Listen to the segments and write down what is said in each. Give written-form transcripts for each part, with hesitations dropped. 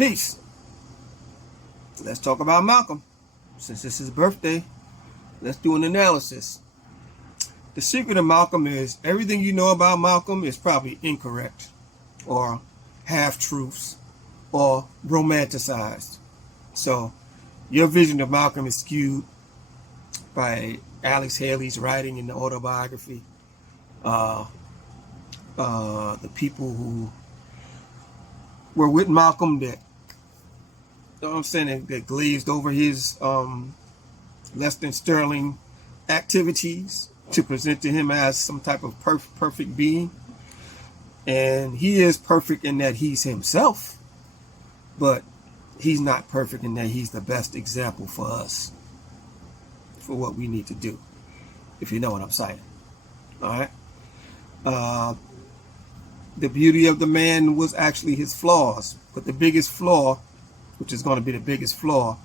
Peace. Let's talk about Malcolm. Since it's his birthday, let's do an analysis. The secret of Malcolm is everything you know about Malcolm is probably incorrect or half-truths or romanticized. So your vision of Malcolm is skewed by Alex Haley's writing in the autobiography. The people who were with Malcolm that, you know what I'm saying, that glazed over his less than sterling activities to present to him as some type of perfect being. And he is perfect in that he's himself, but he's not perfect in that he's the best example for us for what we need to do, if you know what I'm saying. All right. The beauty of the man was actually his flaws, but the biggest flaw, which is going to be the biggest flaw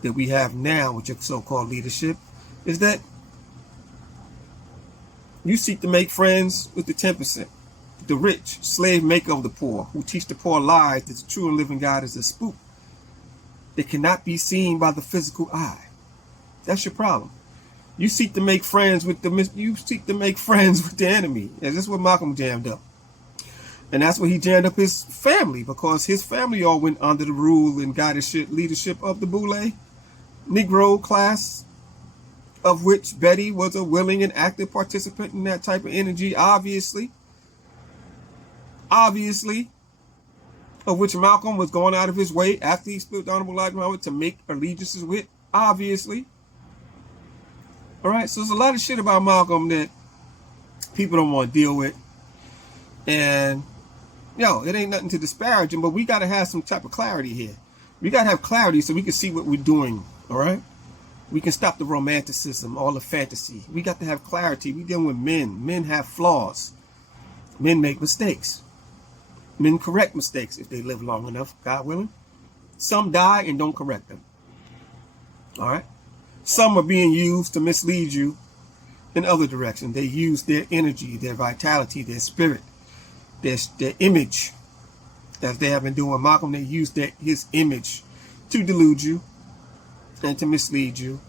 that we have now with your so-called leadership, is that you seek to make friends with the 10%, the rich, slave maker of the poor, who teach the poor lies that the true and living God is a spook that cannot be seen by the physical eye. That's your problem. You seek to make friends with the enemy. And that's what Malcolm jammed up. And that's what he jammed up his family, because his family all went under the rule and guidance leadership of the Boule Negro class, of which Betty was a willing and active participant in that type of energy, obviously, of which Malcolm was going out of his way after he split the Honorable Elijah Muhammad to make allegiances with, obviously. All right, so there's a lot of shit about Malcolm that people don't want to deal with. And, it ain't nothing to disparage him, but we got to have some type of clarity here. We got to have clarity so we can see what we're doing, all right? We can stop the romanticism, all the fantasy. We got to have clarity. We're dealing with men. Men have flaws. Men make mistakes. Men correct mistakes if they live long enough, God willing. Some die and don't correct them. All right? Some are being used to mislead you in other directions. They use their energy, their vitality, their spirit, their image, as they have been doing. Malcolm, they used his image to delude you and to mislead you.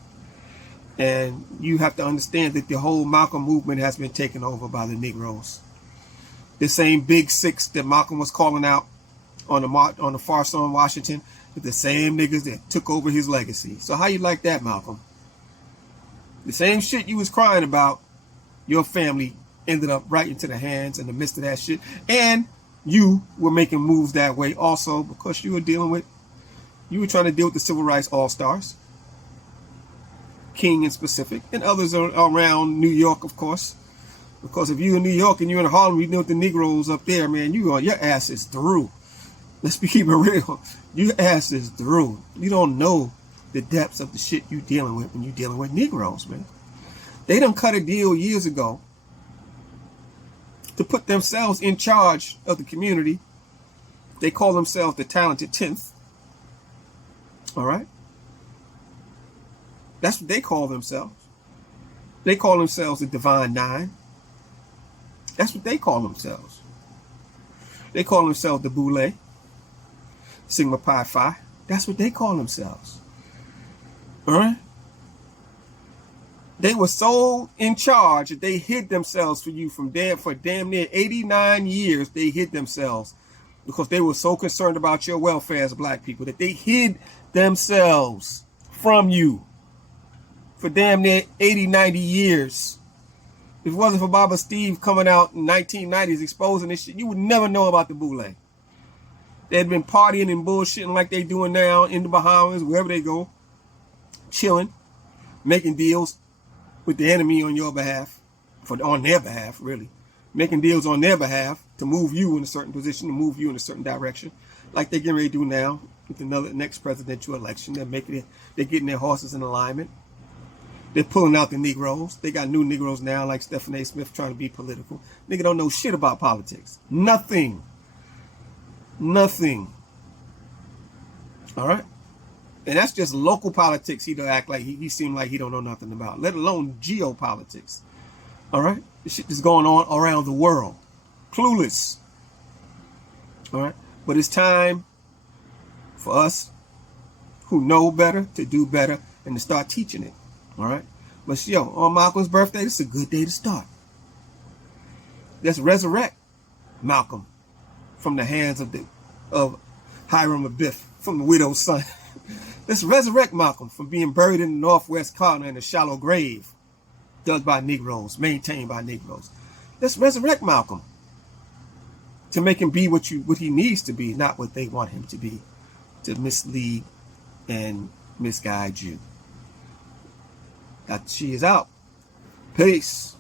And you have to understand that the whole Malcolm movement has been taken over by the Negroes. The same Big Six that Malcolm was calling out on the farce on Washington, with the same niggas that took over his legacy. So how you like that, Malcolm? The same shit you was crying about, your family ended up right into the hands in the midst of that shit. And you were making moves that way also, because you were trying to deal with the civil rights all-stars, King in specific, and others around New York, of course. Because if you're in New York and you're in Harlem, you deal with the Negroes up there, man, your ass is through. Let's be keeping real. Your ass is through. You don't know the depths of the shit you dealing with when you're dealing with Negroes, man. They done cut a deal years ago to put themselves in charge of the community. They call themselves the talented 10th. All right? That's what they call themselves. They call themselves the Divine Nine. That's what they call themselves. They call themselves the Boule, Sigma Pi Phi. That's what they call themselves. All right? They were so in charge that they hid themselves for you for damn near 89 years. They hid themselves because they were so concerned about your welfare as black people that they hid themselves from you for damn near 80, 90 years. If it wasn't for Baba Steve coming out in 1990s exposing this shit, you would never know about the Boule. They had been partying and bullshitting like they doing now in the Bahamas, wherever they go, chilling, making deals with the enemy on your behalf, on their behalf, really. Making deals on their behalf to move you in a certain position, to move you in a certain direction, like they're getting ready to do now with the next presidential election. They're getting their horses in alignment. They're pulling out the Negroes. They got new Negroes now, like Stephen A. Smith, trying to be political. Nigga don't know shit about politics. Nothing. All right? And that's just local politics. He don't act like he seemed like he don't know nothing about, let alone geopolitics. All right? This shit is going on around the world. Clueless. All right? But it's time for us who know better to do better and to start teaching it. All right. But yo, on Malcolm's birthday, this is a good day to start. Let's resurrect Malcolm from the hands of Hiram Abiff, from the widow's son. Let's resurrect Malcolm from being buried in the northwest corner in a shallow grave dug by Negroes, maintained by Negroes. Let's resurrect Malcolm to make him be what he needs to be, not what they want him to be, to mislead and misguide you. That she is out. Peace.